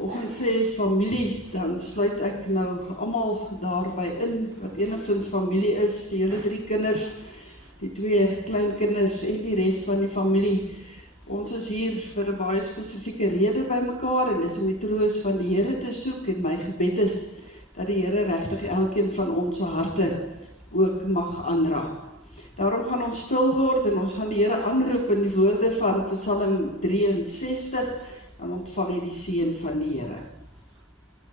vanoggend sê familie, dan sluit ek nou almal daarby in, wat enigstens familie is, die hele 3 kinders, die 2 kleinkinders en die res van die familie. Ons is hier vir 'n baie spesifieke rede by mekaar, en dis om die troos van die Here te soek, en my gebed is, dat die Here regtig elkeen van ons se harte ook mag aanraak. Daarom gaan ons stil word, en ons gaan die Here aanroep in die woorde van Psalm 63, dan ontvang jy die seën van die Here.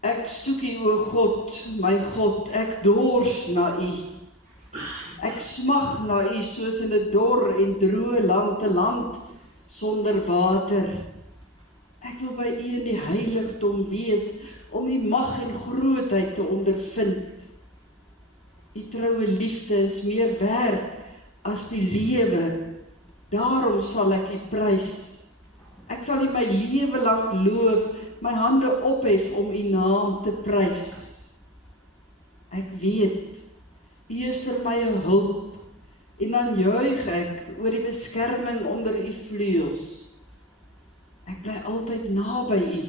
Ek soek U, o God, my God, ek dors na U. Ek smag na U soos in 'n dor en droë land, 'n land sonder water. Ek wil by U in die heiligdom wees, om U mag en grootheid te ondervind. U troue liefde is meer werd as die lewe, daarom sal ek U prys. Ek sal U my lewe lank loof, my hande ophef om U naam te prys. Ek weet, U is vir my 'n hulp, en dan juig ek oor die beskerming onder U vleuels. Ek bly altyd naby U,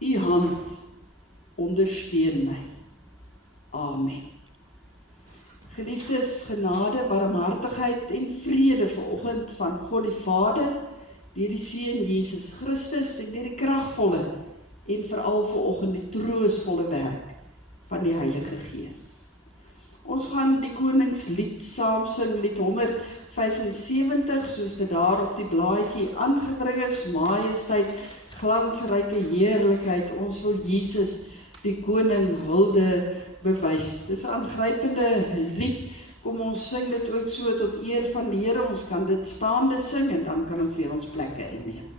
U hand ondersteun my. Amen. Geliefdes, genade, barmhartigheid en vrede vanoggend van God die Vader, deur die Seun Jesus Christus en deur die kragvolle en veral vanoggend die troostvolle werk van die Heilige Gees. Ons gaan die koningslied saam sing, lied 175, soos dit daar op die blaadjie aangebring is, Majesteit, glansryke heerlikheid, ons wil Jesus, die koning, hulde bewys. Dis 'n aangrypende lied, kom ons sing dit ook so tot eer van die Here, ons kan dit staande sing, en dan kan ons weer ons plekke inneem.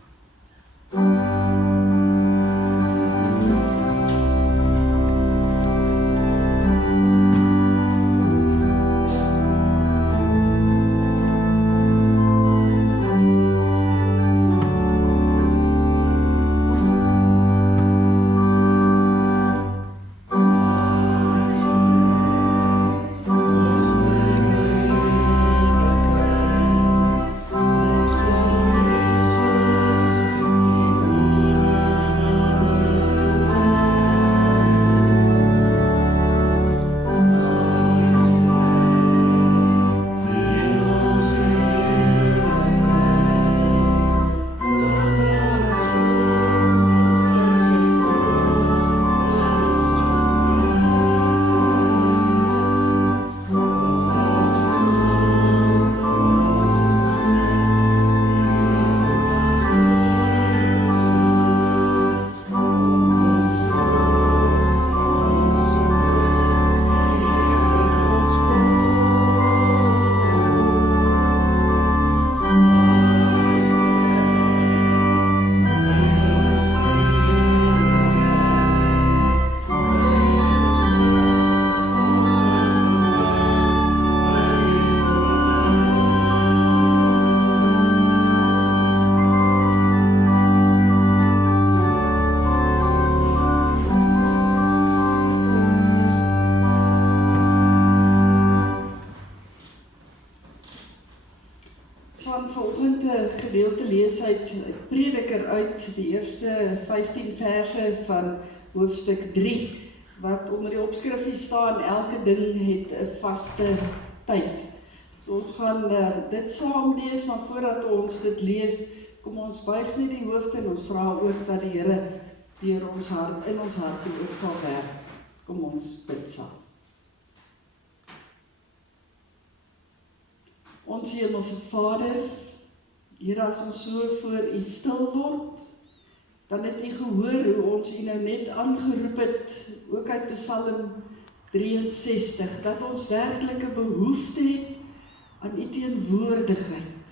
Die eerste 15 verse van hoofstuk 3, wat onder die opskrifie staan, elke ding het 'n vaste tyd. So ons gaan dit saam lees, maar voordat ons dit lees, kom ons buig net die hoofde en ons vra ook dat die Here deur ons hart, in ons hart ook sal werk. Kom ons bid saam. Ons hemelse Vader, Here, as ons so voor U stil word, dan het U gehoor hoe ons U nou net aangeroep het, ook uit Psalm 63, dat ons werklik 'n behoefte het aan U teenwoordigheid.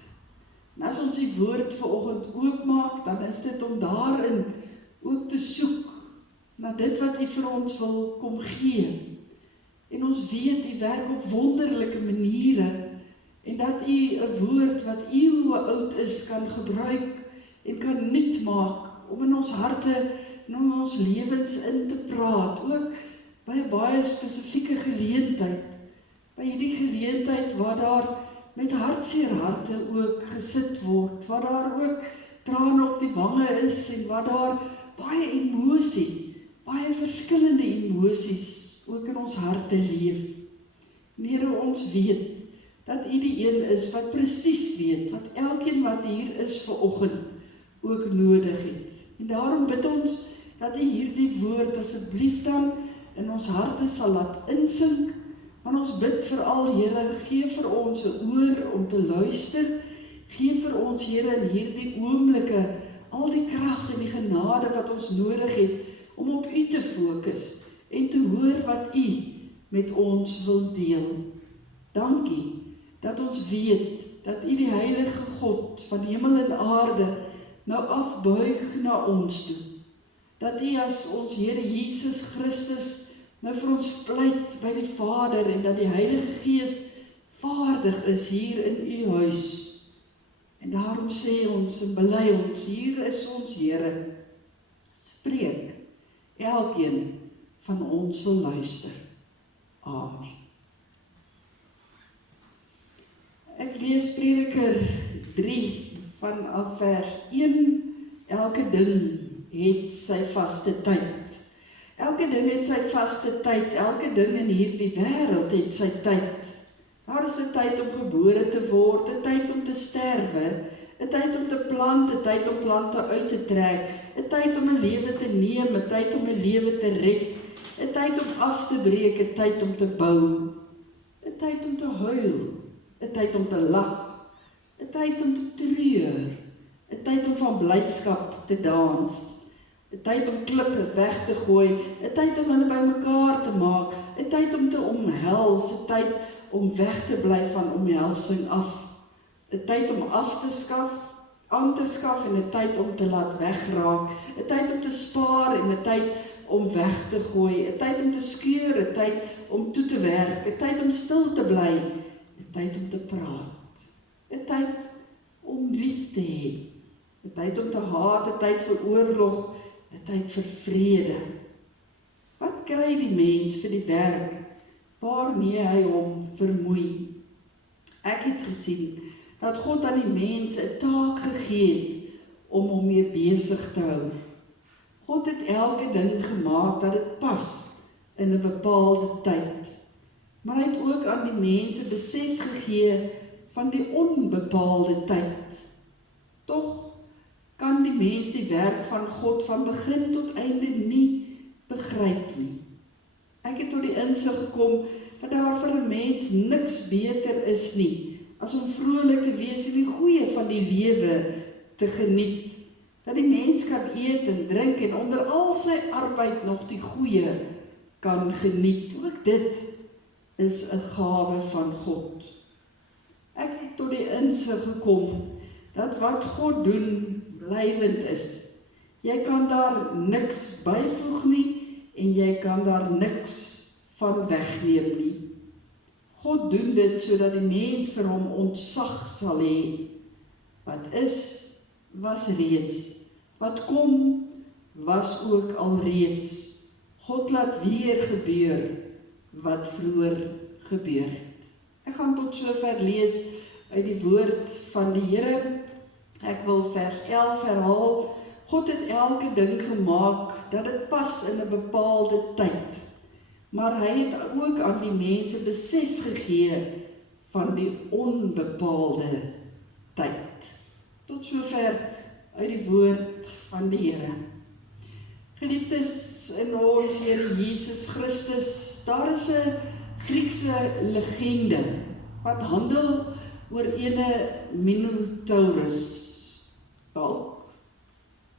En as ons die woord vanoggend oopmaak, dan is dit om daarin ook te soek na dit wat U vir ons wil kom gee. En ons weet U werk op wonderlike maniere, en dat U 'n woord wat eeue oud is, kan gebruik en kan nuut maak, om in ons harte en in ons lewens in te praat, ook by 'n baie spesifieke geleentheid, by hierdie geleentheid waar daar met hartseer harte ook gesit word, waar daar ook trane op die wange is, en waar daar baie emosie, baie verskillende emosies ook in ons harte leef. Here, ons weet dat U die een is wat presies weet wat elkeen wat hier is vanoggend ook nodig het. En daarom bid ons dat U hierdie woord asseblief dan in ons harte sal laat insink. Want ons bid veral, Here, gee vir ons 'n oor om te luister. Gee vir ons, Here, in hierdie oomblikke al die krag en die genade wat ons nodig het om op U te fokus en te hoor wat U met ons wil deel. Dankie dat ons weet dat U die heilige God van hemel en aarde nou afbuig na ons toe. Dat U as ons Here Jesus Christus nou vir ons pleit by die Vader en dat die Heilige Gees vaardig is hier in U huis. En daarom sê ons en bely ons, hier is ons Here. Spreek, elkeen van ons wil luister. Amen. Ek lees Prediker 3 vanaf vers 1. Elke ding het sy vaste tyd. Elke ding het sy vaste tyd. Elke ding in hierdie wêreld het sy tyd. Daar is 'n tyd om gebore te word, 'n tyd om te sterwe, 'n tyd om te plant, 'n tyd om plante uit te trek, 'n tyd om 'n lewe te neem, 'n tyd om 'n lewe te red, 'n tyd om af te breek, 'n tyd om te bou, 'n tyd om te huil, 'n tyd om te lag, 'n tyd om te treur, 'n tyd om van blydskap te dans, 'n tyd om klippe weg te gooi, 'n tyd om hulle bymekaar te maak, 'n tyd om te omhels, 'n tyd om weg te bly van omhelsing af, 'n tyd om af te skaf, aan te skaf en 'n tyd om te laat wegraak, 'n tyd om te spaar en 'n tyd om weg te gooi, 'n tyd om te skeur, 'n tyd om toe te werk, 'n tyd om stil te bly, 'n tyd om te praat, 'n tyd om lief te hê, 'n tyd om te haat, 'n tyd vir oorlog, 'n tyd vir vrede. Wat kry die mens vir die werk waarmee hy hom vermoei? Ek het gesien dat God aan die mens 'n taak gegee het om hom mee besig te hou. God het elke ding gemaak dat dit pas in 'n bepaalde tyd. Maar hy het ook aan die mense besef gegee van die onbepaalde tyd. Tog kan die mens die werk van God van begin tot einde nie begryp nie. Ek het tot die insig gekom dat daar vir 'n mens niks beter is nie as om vrolik te wees en die goeie van die lewe te geniet. Dat die mens kan eet en drink en onder al sy arbeid nog die goeie kan geniet. Ook dit is 'n gawe van God. Ek het tot die insig gekom dat wat God doen blywend is. Jy kan daar niks byvoeg nie en jy kan daar niks van wegneem nie. God doen dit sodat die mens vir hom ontzag sal hê. Wat is, was reeds. Wat kom, was ook alreeds. God laat weer gebeur wat vroeër gebeur het. Ek gaan tot sover lees uit die woord van die Here. Ek wil vers 11 herhaal. God het elke ding gemaak dat dit pas in 'n bepaalde tyd. Maar hy het ook aan die mense besef gegee van die onbepaalde tyd. Tot sover uit die woord van die Here. Geliefdes in ons Here Jesus Christus, daar is 'n Griekse legende wat handel oor ene Minotaurus. Dalk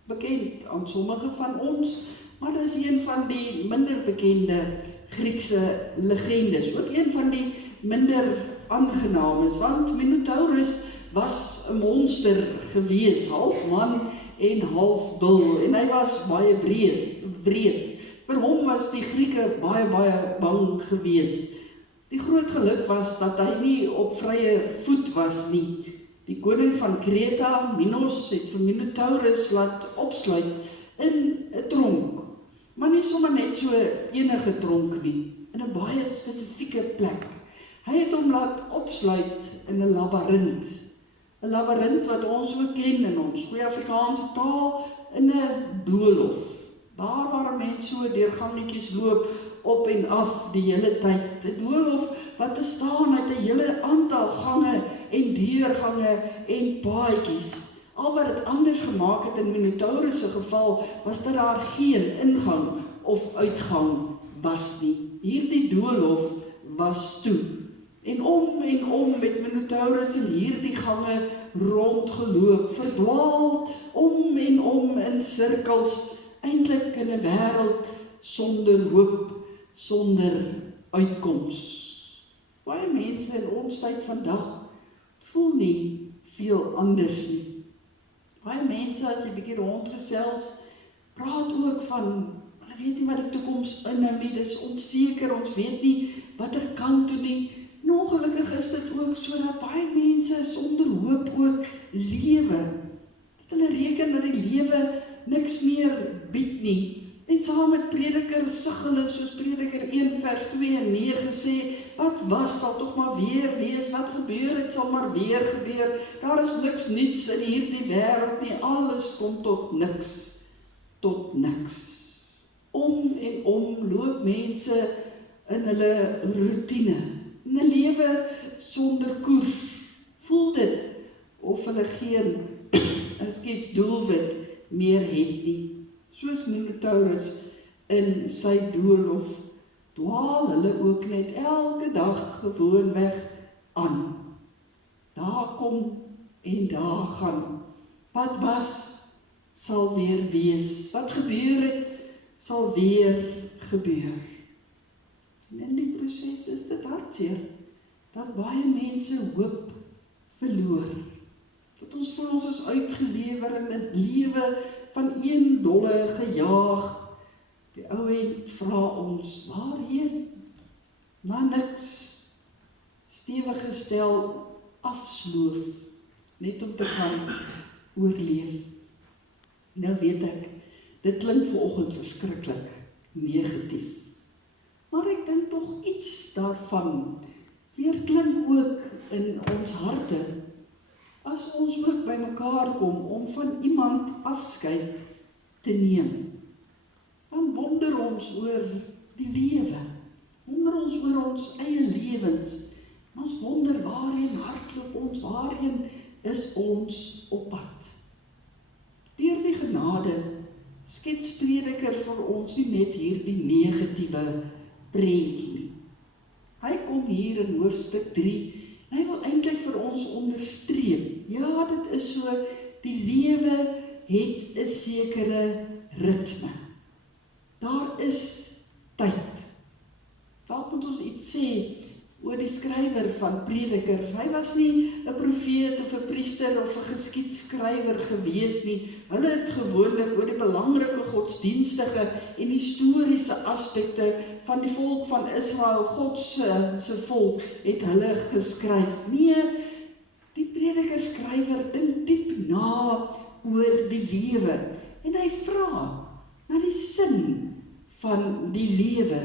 bekend aan sommige van ons, maar dit is een van die minder bekende Griekse legendes, ook een van die minder aangenames, want Minotaurus was 'n monster gewees, half man en half bul, en hy was baie wreed. Vir hom was die Grieke baie bang gewees. Die groot geluk was dat hy nie op vrye voet was nie. Die koning van Kreta, Minos, het vir Minotaurus laat opsluit in 'n tronk, maar nie sommer net so enige tronk nie, in 'n baie spesifieke plek. Hy het hom laat opsluit in 'n labirint. 'n Labirint wat ons ook ken in ons goeie Afrikaanse taal, in 'n doolhof. Daar waar 'n mens so deur gangetjies loop, op en af die hele tyd. 'n Doolhof wat bestaan uit 'n hele aantal gange en deurgange en paadjies. Al wat dit anders gemaak het in Minotaurus se geval, was dat daar geen ingang of uitgang was nie. Hierdie doolhof was toe. En om met Minotaurus in hierdie gange rondgeloop, verdwaal om en om in sirkels, eintlik in 'n wêreld sonder hoop, sonder uitkoms. Baie mense in ons tyd vandag voel nie veel anders nie. Baie mense, as jy bietjie rondgesels, praat ook van, hulle weet nie wat die toekoms inhou nie, dis onseker, ons weet nie watter kant toe nie. En ongelukkig is dit ook so dat baie mense sonder hoop ook lewe. Dat hulle reken dat die lewe niks meer bied nie. En saam met Prediker sug hulle, soos Prediker 1 vers 2 en 9 sê, wat was, sal tog maar weer wees, wat gebeur het, sal maar weer gebeur, daar is niks niets in hierdie wêreld nie, alles kom tot niks, tot niks. Om en om loop mense in hulle routine, in 'n lewe sonder koers, voel dit, of hulle geen, doelwit meer het nie. Soos Minotaurus in sy doolhof, dwaal hulle ook net elke dag gewoonweg aan. Daar kom en daar gaan. Wat was, sal weer wees. Wat gebeur het, sal weer gebeur. En in die proses is dit hartseer, dat baie mense hoop verloor. Dat ons voel ons is uitgelewer in 'n lewe van een dolle gejaag. Die ou en vra ons, waarheen? Na niks. Stewig gestel, afsloof, net om te gaan oorleef. Nou weet ek, dit klink vanoggend verskriklik negatief. Maar ek dink tog iets daarvan weer klink ook in ons harte, as ons ook by mekaar kom om van iemand afskeid te neem. Dan wonder ons oor die lewe, wonder ons oor ons eie lewens, en ons wonder waarheen hardloop ons, waarheen is ons op pad. Deur die genade skets Prediker vir ons nie net hierdie negatiewe prentjie nie. Hy kom hier in hoofstuk 3, en hy wil eintlik vir ons onderstreep, ja, dit is so, die lewe het 'n sekere ritme. Daar is tyd. Dalk moet ons iets sê oor die skrywer van Prediker. Hy was nie 'n profeet of 'n priester of 'n geskiedskrywer gewees nie. Hulle het gewoonlik oor die belangrike godsdienstige en historiese aspekte van die volk van Israel, God se volk, het hulle geskryf. Nee, die Predikerskrywer dink diep na oor die lewe. En hy vra na die sin van die lewe,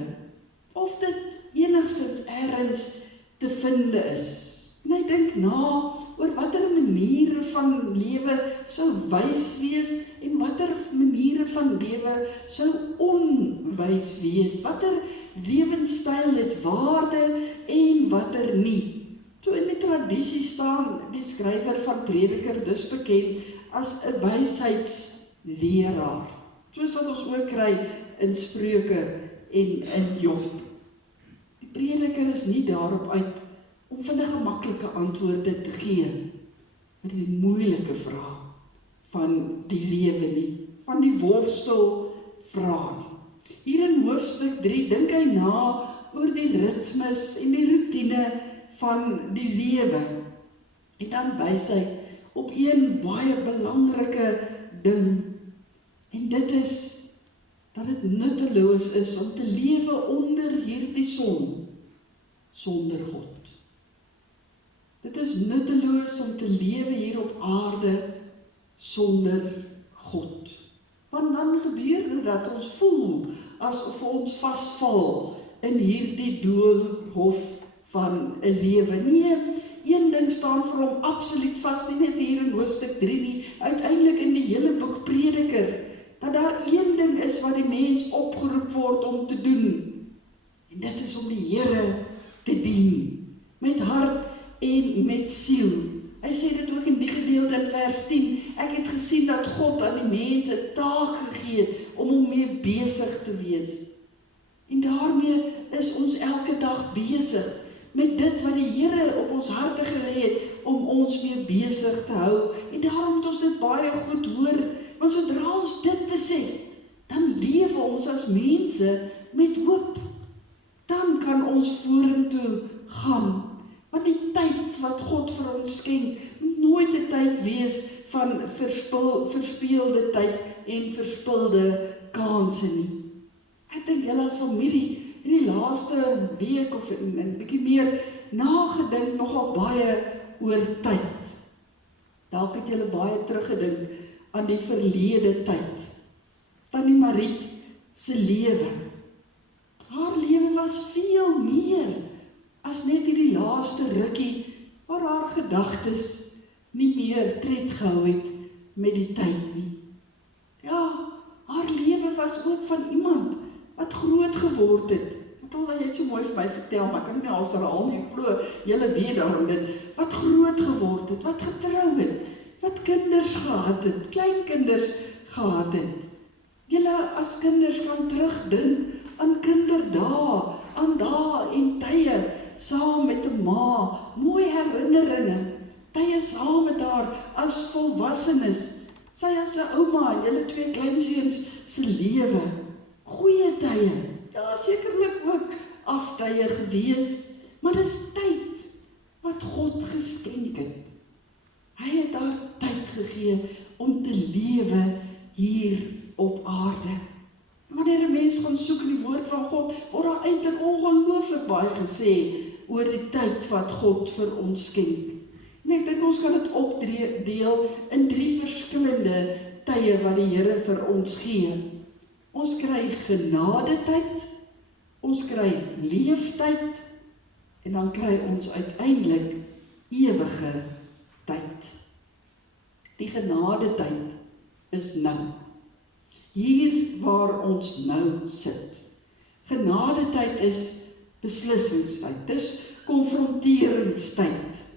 of dit enigsins ergens te vind is. En hy dink na oor watter maniere van lewe sou wys wees en watter maniere van lewe sou onwys wees. Watter lewenstyl het waarde en watter nie. So in die tradisie staan die skrywer van Prediker dus bekend as 'n wysheidsleraar. Soos wat ons ook kry in Spreuke en in Job. Die Prediker is nie daarop uit om vinnige maklike antwoorde te gee vir die moeilike vraag van die lewe nie, van die worstelvraag nie. Hier in hoofstuk 3 dink hy na oor die ritmes en die routine van die lewe. En dan wys hy op een baie belangrike ding, en dit is dat dit nutteloos is om te lewe onder hierdie son sonder God. Dit is nutteloos om te lewe hier op aarde sonder God. Want dan gebeur dit dat ons voel asof ons vasval in hierdie doolhof van 'n lewe. Nee, een ding staan vir hom absoluut vas, nie net hier in hoofstuk 3 nie, uiteindelik in die hele boek Prediker. dat daar een ding is wat die mens opgeroep word om te doen. En dit is om die Here te dien, met hart en met siel. Hy sê dit ook in die gedeelte in vers 10, ek het gesien dat God aan die mens 'n taak gegee het om hom mee besig te wees. En daarmee is ons elke dag besig met dit wat die Here op ons harte gelê het om ons mee besig te hou. En daarom moet ons dit baie goed hoor, want sodra ons dit besef, dan lewe ons as mense met hoop. Dan kan ons vorentoe gaan. Want die tyd wat God vir ons skenk, moet nooit 'n tyd wees van verspeelde tyd en verspilde kanse nie. Ek dink julle as familie in die laaste week of 'n bietjie meer nagedink nogal baie oor tyd. Dalk het julle baie teruggedink aan die verlede tyd. Tannie Mariet se lewe. Haar lewe was veel meer as net hierdie laaste rukkie waar haar gedagtes nie meer tred gehou het met die tyd nie. Ja, haar lewe was ook van iemand wat groot geword het. Matilda het so mooi vir my vertel, maar ek kan nie als herhaal nie, ek glo, julle weet daarom dit, wat groot geword het, wat getrou het, wat kinders gehad het, kleinkinders gehad het. Julle as kinders kan terugdink aan kinderdae, aan dae en tye, saam met 'n ma, mooi herinneringe, tye saam met haar as volwassenes, sy as 'n ouma en julle twee kleinseuns se lewe, goeie tye, ja sekerlik ook aftye gewees, maar dis tyd wat God geskenk het. Hy het haar tyd gegee om te lewe hier op aarde. Wanneer 'n mens gaan soek in die woord van God, word daar eintlik ongelooflik baie gesê oor die tyd wat God vir ons skenk. En ek dink ons kan dit opdeel in 3 verskillende tye wat die Here vir ons gee. Ons kry genadetyd, ons kry leeftyd, en dan kry ons uiteindelik ewige tyd. Die genadetyd is nou. Hier waar ons nou sit. Genadetyd is beslissingstyd, dis konfronteringstyd.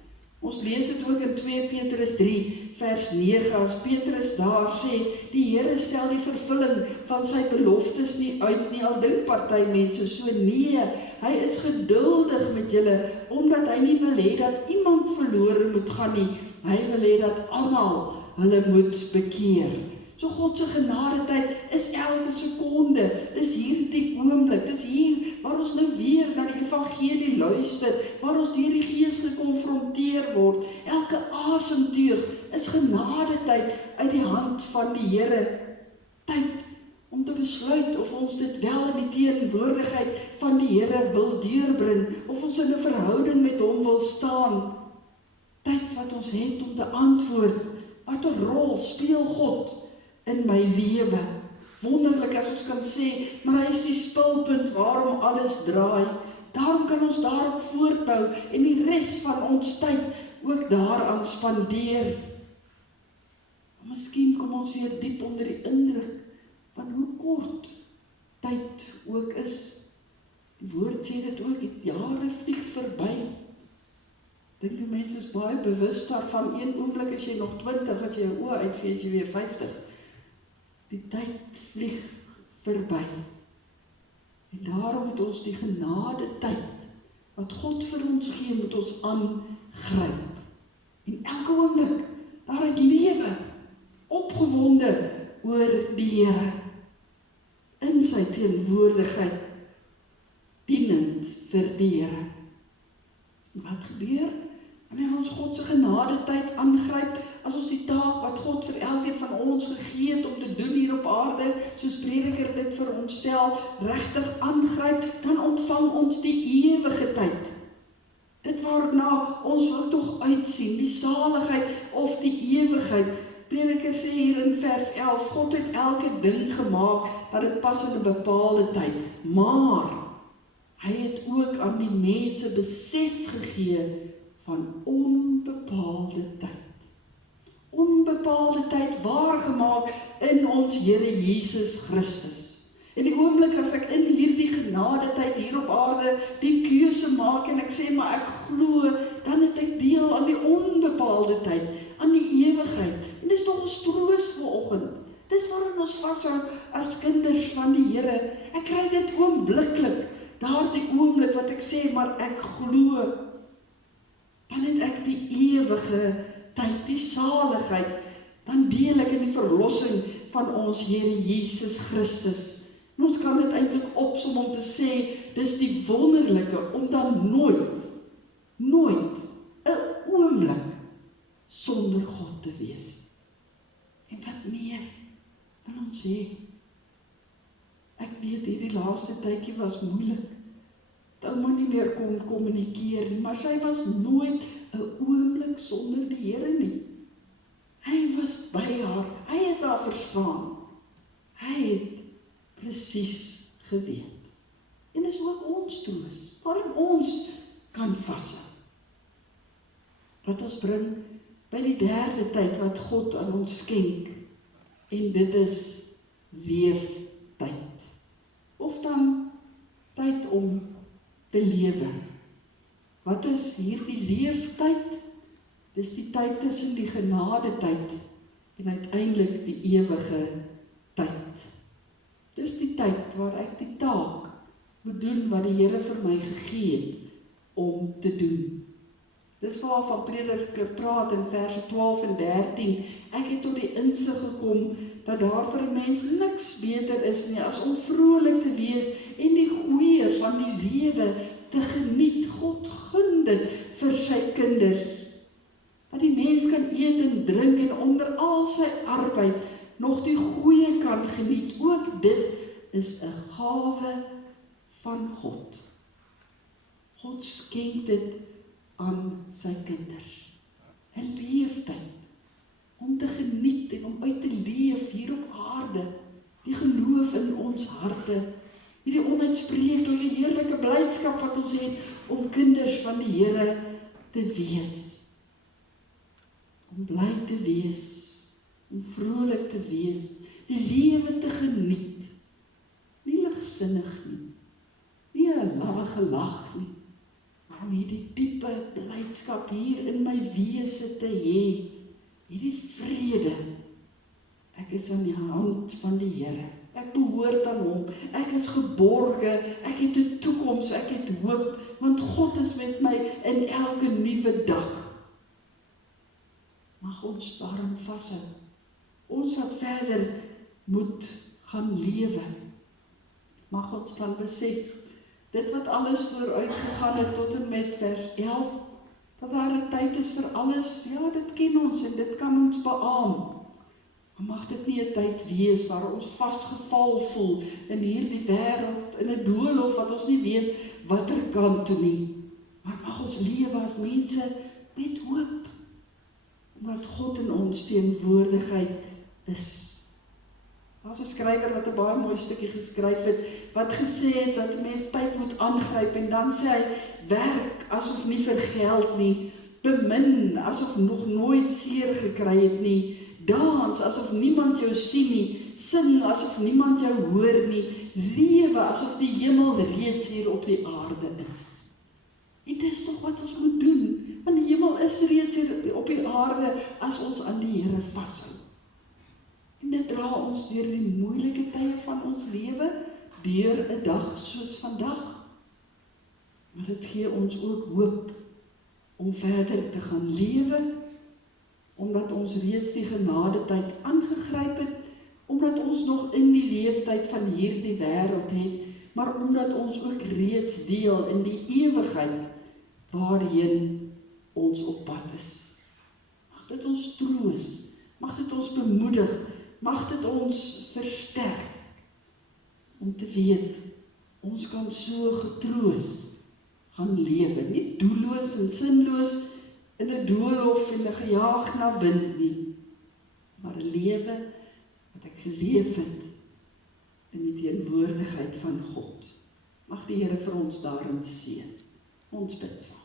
Ons lees dit ook in 2 Petrus 3 vers 9, as Petrus daar sê, die Here stel die vervulling van sy beloftes nie uit nie, al dink party mense so, nee, hy is geduldig met julle, omdat hy nie wil hê dat iemand verlore moet gaan nie, hy wil hê dat almal hulle moet bekeer. So God se genadetyd is elke sekonde, dis hierdie oomblik, dis hier waar ons nou weer na die evangelie luister, waar ons deur die Gees gekonfronteer word. Elke asemteug is genadetyd uit die hand van die Here. Tyd om te besluit of ons dit wel in die teenwoordigheid van die Here wil deurbring, of ons in 'n verhouding met hom wil staan. Tyd wat ons het om te antwoord, wat 'n rol speel God in my lewe. Wonderlik as ons kan sê, maar hy is die spulpunt waarom alles draai. Daarom kan ons daarop voortbou en die res van ons tyd ook daaraan spandeer. Miskien kom ons weer diep onder die indruk van hoe kort tyd ook is. Die woord sê dit ook, die jare vlieg verby. Dink die mense is baie bewus daarvan, een oomblik as jy nog 20, as jy jou oë uitvee, as jy weer 50. Die tyd vlieg verby. En daarom moet ons die genade tyd, wat God vir ons gee, moet ons aangryp. En elke oomblik, daaruit lewe, opgewonde oor die Here, in sy teenwoordigheid, dienend vir die Here. Wat gebeur? Wanneer ons God se genadetyd aangryp, as ons die taak wat God vir elkeen van ons gegee het om te doen hier op aarde, soos Prediker dit vir ons stel, regtig aangryp, dan ontvang ons die ewige tyd. Dit waarna ons wil tog uitsien, die saligheid of die ewigheid. Prediker sê hier in vers 11, God het elke ding gemaak, dat dit pas in 'n bepaalde tyd, maar hy het ook aan die mense besef gegee van onbepaalde tyd. onbepaalde tyd waargemaak in ons Here Jesus Christus. En die oomblik as ek in hierdie genadetyd hier op aarde die keuse maak en ek sê, maar ek glo, dan het ek deel aan die onbepaalde tyd, aan die ewigheid. En dis nog ons troos vanoggend. Dis waarin ons vashou as kinders van die Here. Ek kry dit oombliklik, daardie oomblik wat ek sê, maar ek glo. Dan het ek die ewige tyd, die saligheid, dan deel ek in die verlossing van ons Here Jesus Christus. En ons kan dit eintlik opsom om te sê, dis die wonderlike om dan nooit 'n oomblik sonder God te wees. En wat meer wil ons hê? Ek weet hierdie laaste tydjie was moeilik. Ouma nie meer kon kommunikeer nie, maar sy was nooit 'n oomblik sonder die Here nie. Hy was by haar, hy het haar verstaan. Hy het presies geweet. En dis ook ons troos, waarin ons kan vashou. Wat ons bring by die derde tyd wat God aan ons skenk, en dit is leeftyd. Of dan tyd om te lewe. Wat is hierdie leeftyd? Dis die tyd tussen die genadetyd en uiteindelik die ewige tyd. Dis die tyd waar ek die taak moet doen wat die Here vir my gegee het om te doen. Dis waarvan Prediker praat in verse 12 en 13. Ek het tot die insig gekom dat daar vir 'n mens niks beter is nie as om vrolik te wees en die goeie van die lewe te geniet. God gun dit vir sy kinders. Dat die mens kan eet en drink en onder al sy arbeid nog die goeie kan geniet. Ook dit is 'n gawe van God. God skenk dit aan sy kinders. 'n Leeftyd om te geniet en om uit te leef hier op aarde. Die geloof in ons harte. Hierdie onuitspreeklike heerlike blydskap wat ons het om kinders van die Here te wees. Om bly te wees, om vrolik te wees, die lewe te geniet. Nie ligsinnig nie 'n lawwe gelag nie, maar om hierdie diepe blydskap hier in my wese te hê, hierdie vrede. Ek is aan die hand van die Here. Ek behoort aan hom. Ek is geborge. Ek het 'n toekoms. Ek het hoop, want God is met my in elke nuwe dag. Mag ons daarin vashou. Ons wat verder moet gaan lewe. Mag ons dan besef, dit wat alles vooruit gegaan het tot en met vers 11, dat daar 'n tyd is vir alles, ja, dit ken ons en dit kan ons beamoen. Maar mag dit nie 'n tyd wees waar ons vasgeval voel in hierdie wêreld, in 'n doolhof wat ons nie weet watter kant toe nie. Maar mag ons lewe as mense met hoop, omdat God in ons teenwoordigheid is. Daar's 'n skrywer wat 'n baie mooi stukkie geskryf het, wat gesê het dat mense tyd moet aangryp, en dan sê hy, werk asof nie vir geld nie, bemin asof nog nooit seer gekry het nie, dans asof niemand jou sien nie, sing asof niemand jou hoor nie, lewe asof die hemel reeds hier op die aarde is. En dis tog wat ons moet doen, want die hemel is reeds hier op die aarde as ons aan die Here vashou. En dit dra ons deur die moeilike tye van ons lewe, deur 'n dag soos vandag. Maar dit gee ons ook hoop om verder te gaan lewe, omdat ons reeds die genadetyd aangegryp het, omdat ons nog in die leeftyd van hierdie wêreld het, maar omdat ons ook reeds deel in die ewigheid waarheen ons op pad is. Mag dit ons troos, mag dit ons bemoedig, mag dit ons versterk, om te weet, ons kan so getroos gaan lewe, nie doelloos en sinloos in 'n doolhof en 'n gejaag na wind nie, maar 'n lewe wat ek geleef het in die teenwoordigheid van God. Mag die Here vir ons daarin seën. Ons bid saam.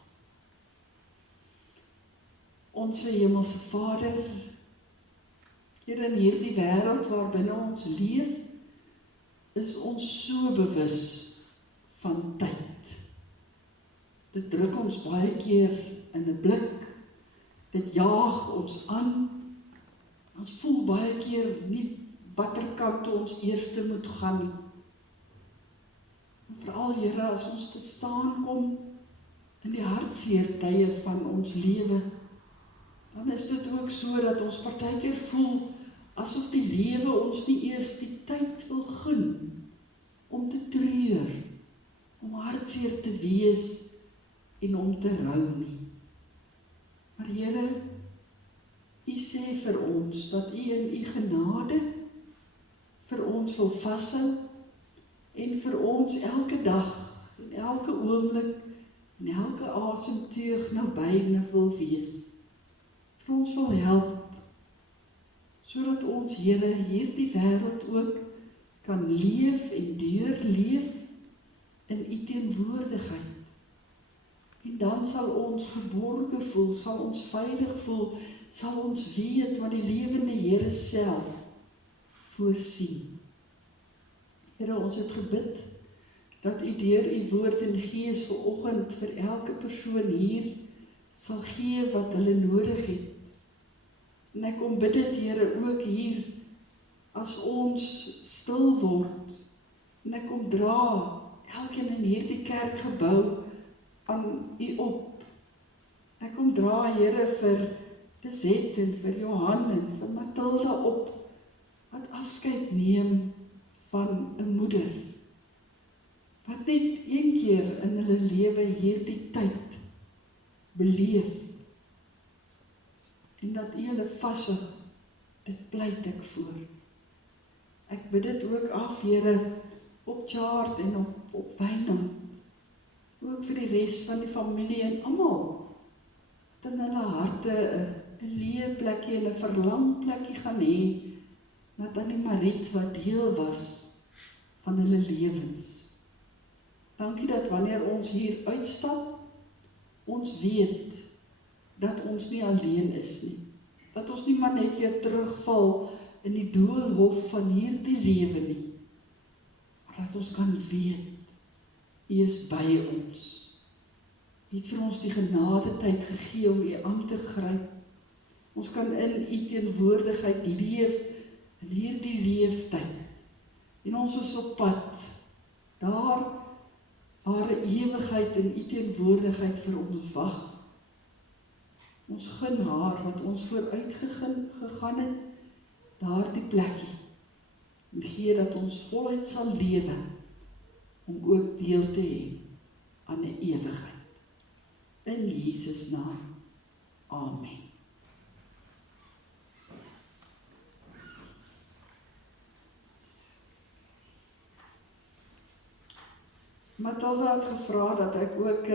Onse Hemelse Vader, Here, in hierdie wêreld waarbinne ons leef, is ons so bewus van tyd. Dit druk ons baie keer in 'n blik, dit jaag ons aan, ons voel baie keer nie watter kant ons eerste moet gaan nie. En veral, Here, as ons te staan kom in die hartseer tye van ons lewe, dan is dit ook so dat ons partykeer voel asof die lewe ons nie eers die tyd wil gun om te treur, om hartseer te wees en om te rou nie. Maar Here, U sê vir ons dat U in U genade vir ons wil vashou en vir ons elke dag en elke oomblik en elke asemteug naby wil wees. Vir ons wil help, sodat ons, Here, hierdie wêreld ook kan leef en deurleef in U teenwoordigheid. En dan sal ons geborge voel, sal ons veilig voel, sal ons weet wat die lewende Here self voorsien. Here, ons het gebid dat U deur U woord en Gees vanoggend vir elke persoon hier sal gee wat hulle nodig het. En ek kom bid dit, Here, ook hier as ons stil word. En ek kom dra elkeen in hierdie kerkgebou aan U op. Ek kom dra, Here, vir Deset en vir Johan en vir Matilda op, wat afskeid neem van 'n moeder, wat net een keer in hulle lewe hierdie tyd beleef, en dat U hulle vashou, dit pleit ek voor. Ek bid dit ook af, Here, op Chart en op Wynand, ook vir die res van die familie en almal, dat in hulle harte 'n leë plekkie en 'n verlang plekkie gaan hê, na Tannie Mariet wat deel was van hulle lewens. Dankie dat wanneer ons hier uitstap, ons weet dat ons nie alleen is nie. Dat ons nie maar net weer terugval in die doolhof van hierdie lewe nie. Maar dat ons kan weet, U is by ons. U het vir ons die genade tyd gegee om U aan te gryp. Ons kan in U teenwoordigheid leef in hierdie leeftyd. En ons is op pad, daar waar 'n ewigheid in U teenwoordigheid vir ons wag. Ons gun haar wat ons vooruit gegaan het, daardie plekkie. En gee dat ons voluit sal lewe, om ook deel te hê aan 'n ewigheid. In Jesus naam. Amen. Matilda het gevra dat ek ook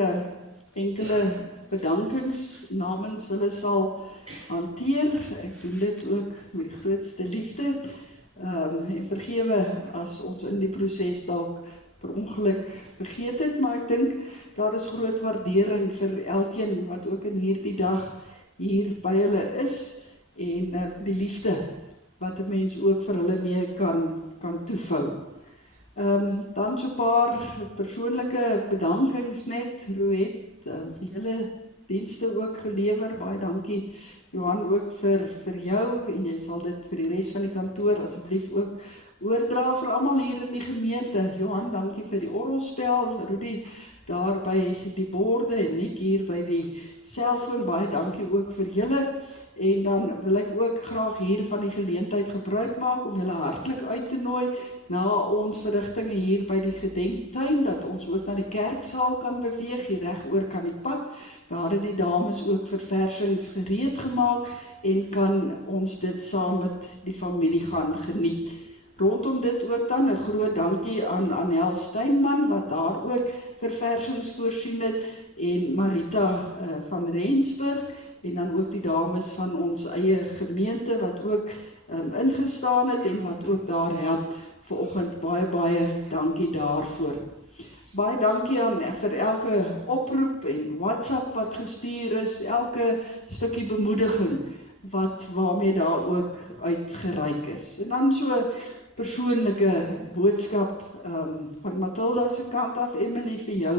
enkele bedankings namens hulle sal hanteer. Ek doen dit ook met grootste liefde. En vergewe as ons in die proses dalk per ongeluk vergeet het, maar ek dink daar is groot waardering vir elkeen wat ook in hierdie dag hier by hulle is en die liefde wat 'n mens ook vir hulle mee kan toevou. Dan so 'n paar persoonlike bedankings net. Roet, vir julle dienste ook gelewer. Baie dankie Johan ook vir jou, en jy sal dit vir die res van die kantoor asseblief ook oordra vir almal hier in die gemeente. Johan, dankie vir die orgelspel. Rudy daar by die borde en Nick hier by die selfoon. Baie dankie ook vir julle. En dan wil ek ook graag hier van die geleentheid gebruik maak om julle hartlik uit te nooi na ons verrigtinge hier by die gedenktuin, dat ons ook na die kerksaal kan beweeg, hier reg oor kan die pad. Daar het die dames ook verversings gereed gemaak en kan ons dit saam met die familie gaan geniet. Rondom dit ook dan 'n groot dankie aan Anel Steinman wat daar ook verversings voorsien het, en Marita van Rensburg, en dan ook die dames van ons eie gemeente wat ook ingestaan het en wat ook daar help vanoggend. Baie dankie daarvoor. Baie dankie aan vir elke oproep en WhatsApp wat gestuur is, elke stukkie bemoediging waarmee daar ook uitgereik is. En dan so 'n persoonlike boodskap van Matilda se kant af, Emily, vir jou.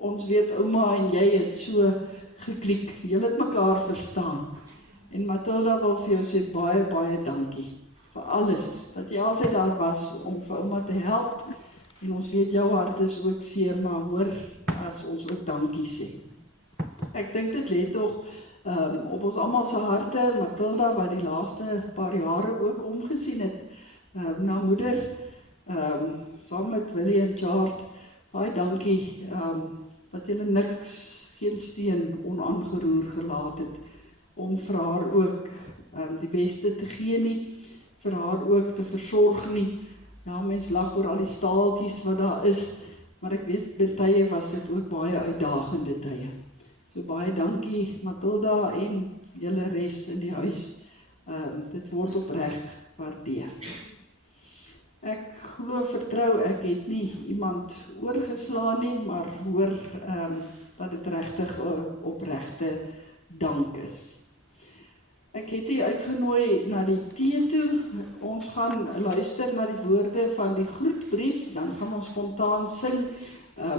Ons weet ouma en jy het so geklik, julle het mekaar verstaan. En Matilda wil vir jou sê baie, baie dankie vir alles, dat jy altyd daar was om vir ouma te help. En ons weet jou hart is ook seer, maar hoor as ons ook dankie sê. Ek dink dit lê tog op ons almal se harte, Matilda wat die laaste paar jare ook omgesien het na moeder, saam met Willie en Chart. Baie dankie dat julle niks, geen steen onaangeroer gelaat het om vir haar ook die beste te gee nie, vir haar ook te versorg nie. Ja, mens lag oor al die staaltjies wat daar is, maar ek weet, met tye was dit ook baie uitdagende tye. So baie dankie Matilda en julle res in die huis. Dit word opreg waardeer. Ek glo, vertrou, ek het nie iemand oorgeslaan nie, maar hoor dat dit regtig 'n opregte dank is. Ek het u uitgenooi na die tee toe. Ons gaan luister na die woorde van die groetbrief, dan gaan ons spontaan sing.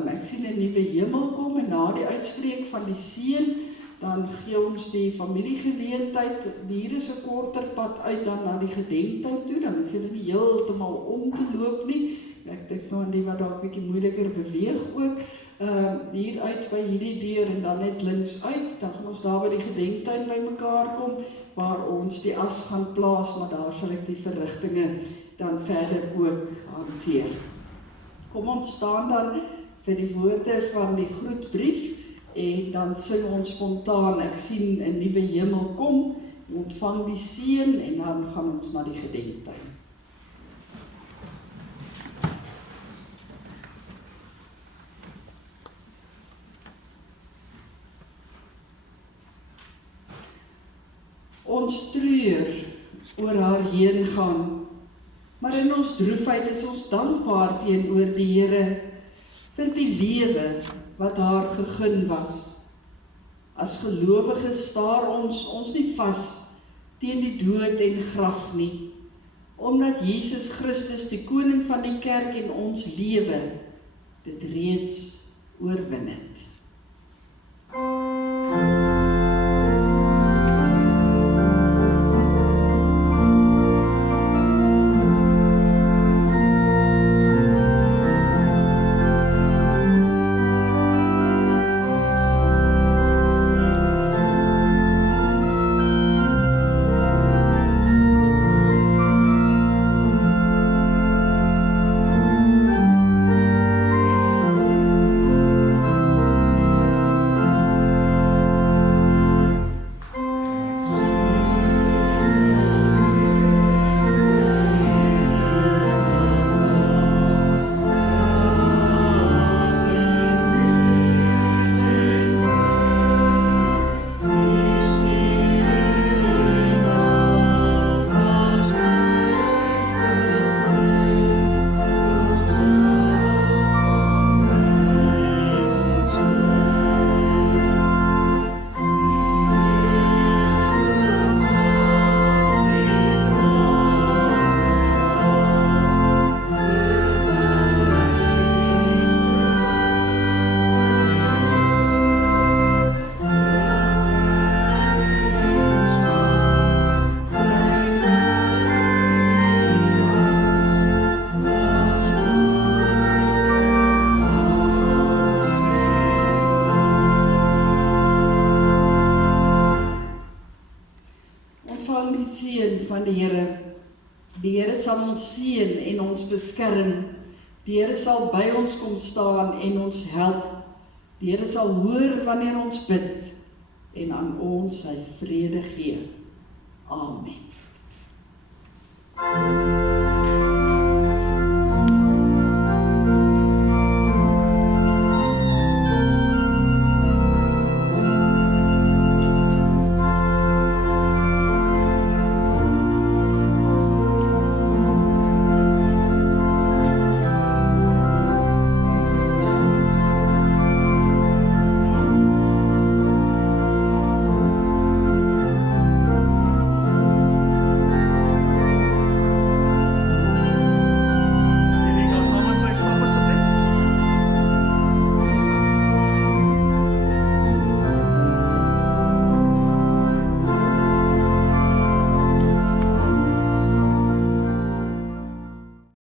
Ek sien 'n nuwe hemel kom en na die uitspreek van die seën, dan gee ons die familiegeleentheid. Hier is 'n korter pad uit dan na die gedenktuin toe, dan hoef julle nie heeltemal om te loop nie. Ek dink nou aan die wat dalk bietjie moeiliker beweeg ook. Hier uit by hierdie deur en dan net links uit, dan gaan ons daar by die gedenktuin bymekaar kom, waar ons die as gaan plaas, maar daar sal ek die verrigtinge dan verder ook hanteer. Kom ons staan dan vir die woorde van die groetbrief en dan sing ons spontaan, ek sien 'n nuwe hemel kom, ontvang die seën en dan gaan ons na die gedenktuin. Ons treur oor haar heen gaan, maar in ons droefheid is ons dankbaar teenoor die Here vir die lewe wat haar gegeen was. As gelowiges staar ons nie vas teen die dood en graf nie, omdat Jesus Christus, die koning van die kerk en ons lewe, dit reeds oorwin het. Die Here sal ons seën en ons beskerm. Die Here sal by ons kom staan en ons help. Die Here sal hoor wanneer ons bid en aan ons sy vrede gee. Amen.